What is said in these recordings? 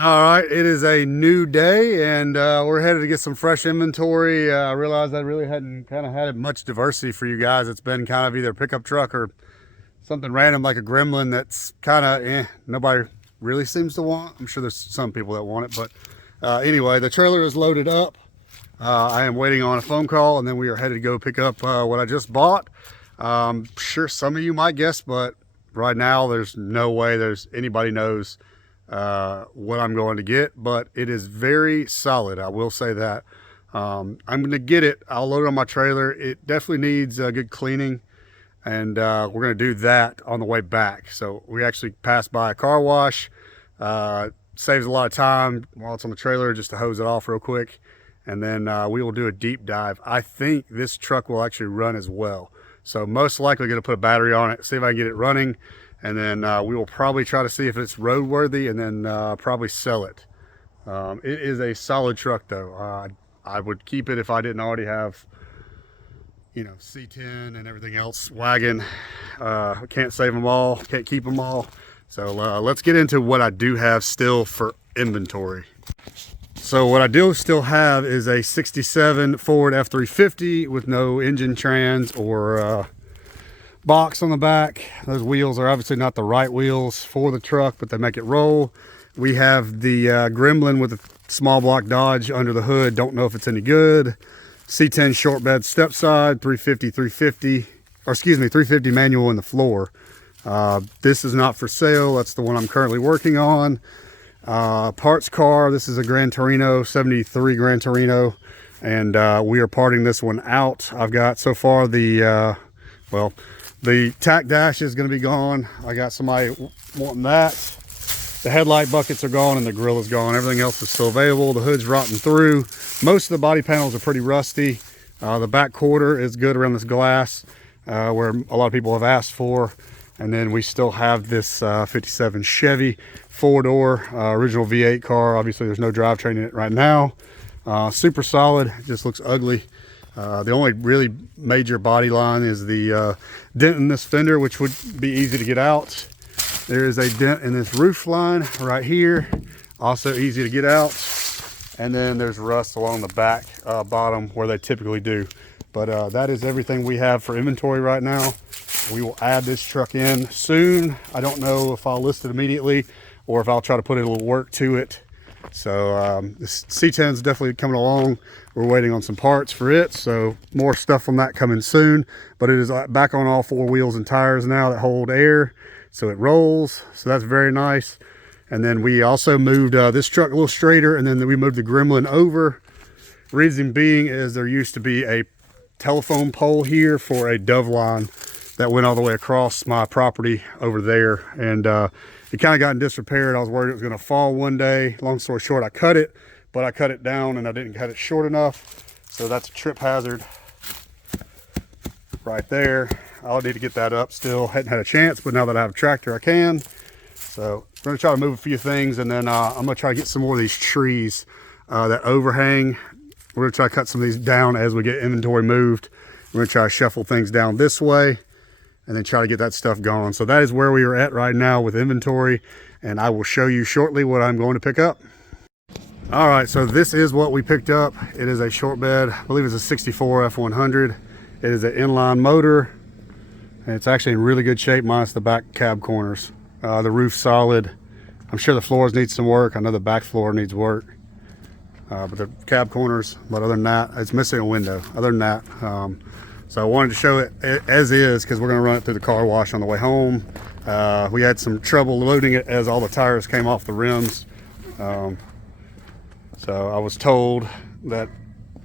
All right, it is a new day, and we're headed to get some fresh inventory. I realized I really hadn't kind of had much diversity for you guys. It's been kind of either pickup truck or something random like a Gremlin that's kind of nobody really seems to want. I'm sure there's some people that want it, but anyway, the trailer is loaded up. I am waiting on a phone call, and then we are headed to go pick up what I just bought. Sure, some of you might guess, but right now there's no way there's anybody knows what I'm going to get, but it is very solid. I will say that. I'm going to get it. I'll load it on my trailer. It definitely needs good cleaning, and we're going to do that on the way back. So we actually passed by a car wash. Saves a lot of time while it's on the trailer just to hose it off real quick, and then we will do a deep dive. I think this truck will actually run as well, so most likely going to put a battery on it, see if I can get it running, and then we will probably try to see if it's roadworthy, and then probably sell it. It is a solid truck though. I would keep it if I didn't already have, you know, C10 and everything else. Wagon. Can't save them all, can't keep them all. So let's get into what I do have still for inventory. So what I do still have is a 67 Ford F350 with no engine trans or box on the back. Those wheels are obviously not the right wheels for the truck, but they make it roll. We have the Gremlin with a small block Dodge under the hood. Don't know if it's any good. C10 short bed step side, 350, or excuse me, 350 manual in the floor. This is not for sale. That's the one I'm currently working on. Parts car. This is a Gran Torino, 73 Gran Torino, and we are parting this one out. I've got so far the the tack dash is going to be gone. I got somebody wanting that. The headlight buckets are gone and the grill is gone. Everything else is still available. The hood's rotting through. Most of the body panels are pretty rusty. The back quarter is good around this glass, where a lot of people have asked for. And then we still have this 57 Chevy 4-door original V8 car. Obviously there's no drivetrain in it right now. Super solid, it just looks ugly. The only really major body line is the dent in this fender, which would be easy to get out. There is a dent in this roof line right here, also easy to get out. And then there's rust along the back bottom where they typically do. But that is everything we have for inventory right now. We will add this truck in soon. I don't know if I'll list it immediately or if I'll try to put a little work to it. So this C10 is definitely coming along. We're waiting on some parts for it, so more stuff from that coming soon. But it is back on all four wheels and tires now that hold air, so it rolls. So that's very nice. And then we also moved this truck a little straighter, and then we moved the Gremlin over. Reason being is there used to be a telephone pole here for a dove line that went all the way across my property over there, and it kind of got in disrepair. I was worried it was going to fall one day. Long story short, I cut it, but I cut it down and I didn't cut it short enough, so that's a trip hazard right there. I'll need to get that up still. Hadn't had a chance, but now that I have a tractor I can. So I'm going to try to move a few things, and then I'm going to try to get some more of these trees that overhang. We're going to try to cut some of these down as we get inventory moved. We're going to try to shuffle things down this way and then try to get that stuff gone. So that is where we are at right now with inventory, and I will show you shortly what I'm going to pick up. All right, so this is what we picked up. It is a short bed. I believe it's a 64 F100. It is an inline motor, and it's actually in really good shape minus the back cab corners. The roof's solid. I'm sure the floors need some work. I know the back floor needs work. But the cab corners, but other than that, it's missing a window. Other than that, so I wanted to show it as is because we're going to run it through the car wash on the way home. We had some trouble loading it as all the tires came off the rims. So I was told that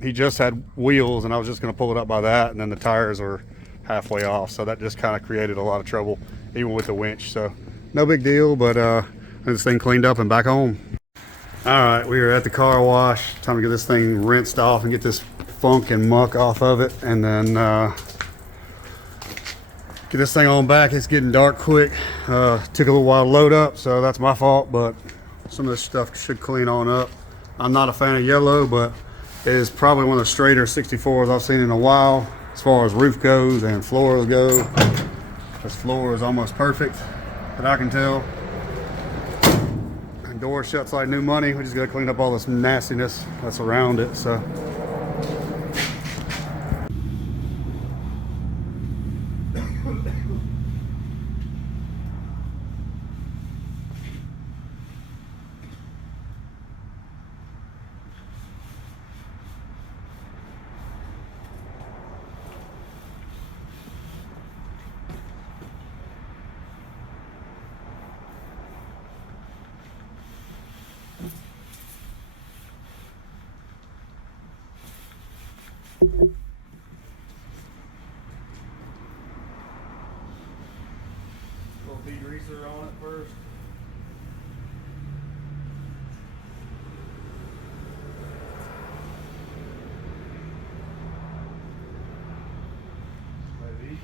he just had wheels and I was just going to pull it up by that, and then the tires were halfway off. So that just kind of created a lot of trouble, even with the winch. So no big deal, but this thing cleaned up and back home. All right, we are at the car wash. Time to get this thing rinsed off and get this funk and muck off of it, and then get this thing on back. It's getting dark quick. Took a little while to load up, so that's my fault, but some of this stuff should clean on up. I'm not a fan of yellow, but it is probably one of the straighter 64s I've seen in a while as far as roof goes and floors go. This floor is almost perfect that I can tell. door shuts like new money. We just gotta clean up all this nastiness that's around it. So. Little degreaser on it first. Maybe.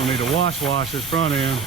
don't need to wash this front end.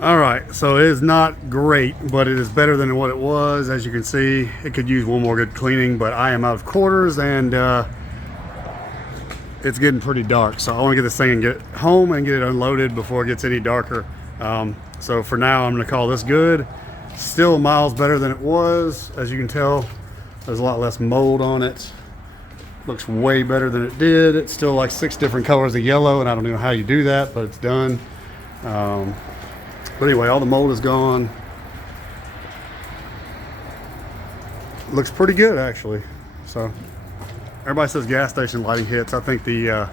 All right, so it is not great, but it is better than what it was. As you can see, it could use one more good cleaning, but I am out of quarters and it's getting pretty dark. So I want to get this thing and get it home and get it unloaded before it gets any darker. So for now, I'm gonna call this good. Still miles better than it was. As you can tell, there's a lot less mold on it. Looks way better than it did. It's still like 6 different colors of yellow, and I don't know how you do that, but it's done. But anyway, all the mold is gone. Looks pretty good, actually. So everybody says gas station lighting hits. I think the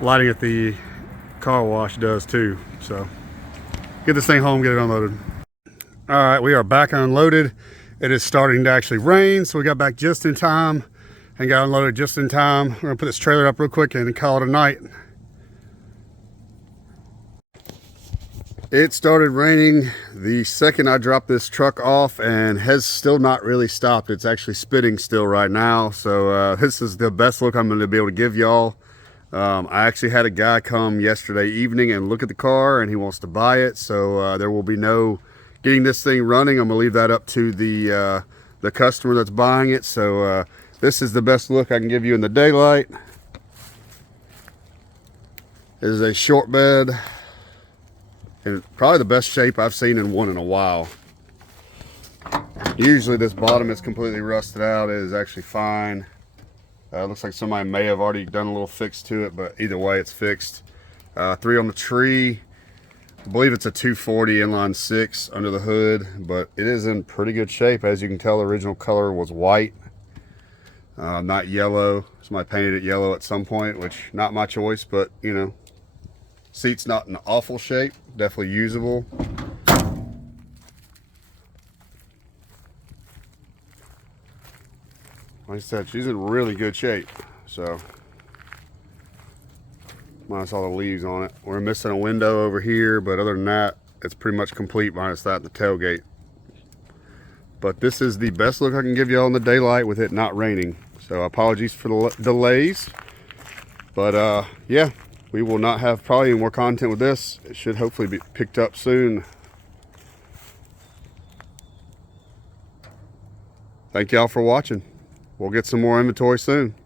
lighting at the car wash does too. So get this thing home, get it unloaded. All right, we are back unloaded. It is starting to actually rain, so we got back just in time and got unloaded just in time. We're gonna put this trailer up real quick and call it a night. It started raining the second I dropped this truck off and has still not really stopped. It's actually spitting still right now. So this is the best look I'm going to be able to give y'all. I actually had a guy come yesterday evening and look at the car and he wants to buy it. So there will be no getting this thing running. I'm going to leave that up to the customer that's buying it. So this is the best look I can give you in the daylight. It is a short bed. And probably the best shape I've seen in one in a while. Usually this bottom is completely rusted out. It is actually fine. Looks like somebody may have already done a little fix to it, but either way it's fixed. 3 on the tree. I believe it's a 240 inline 6 under the hood, but it is in pretty good shape. As you can tell, the original color was white, not yellow. Somebody painted it yellow at some point, which not my choice, but you know. Seat's not in awful shape, definitely usable. Like I said, she's in really good shape. So, minus all the leaves on it. We're missing a window over here, but other than that, it's pretty much complete minus that and the tailgate. But this is the best look I can give y'all in the daylight with it not raining. So apologies for the delays. But yeah. We will not have probably any more content with this. It should hopefully be picked up soon. Thank y'all for watching. We'll get some more inventory soon.